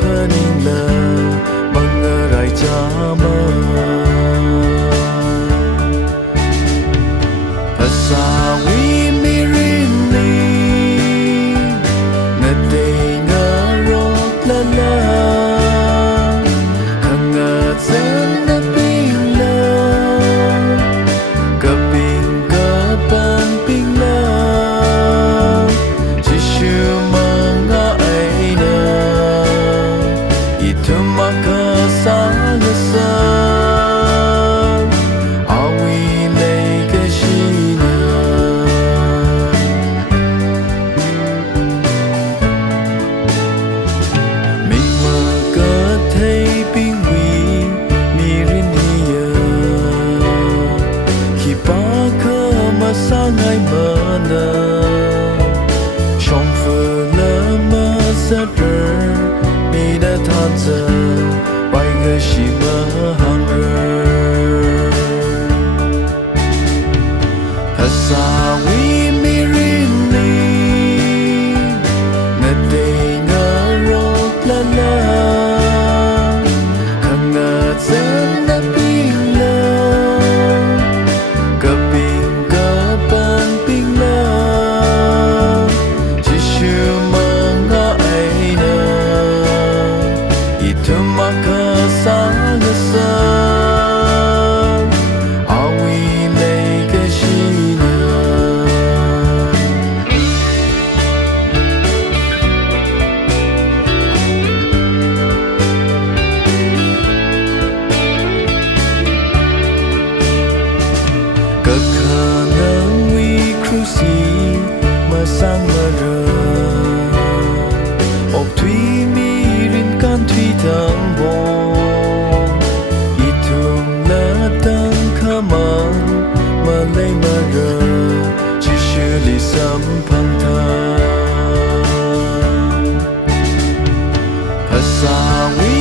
pening le mengerai jama pasawi mirini ngate ngarok lala hangat sana pingla kaping kapan pingla jishu manga aina itu maka sana sa awi lay kashina mình mà có thấy ping wi mirini khi ba khơ mà sang ngày mơ na trong phở lỡ mơ sa rơ mi đã than giờ bay người chỉ mơ hàng rơ pasawi mirini ngate ngarok lala hangat sana pingla kaping kapan pingla jishu manga aina itu maka sana sa awi lay kashina Kakhanang wi krusi masang mara op thui mi rin kan thui tang bong itung la tang khamang malay mara jishu li sam phang tha pasawi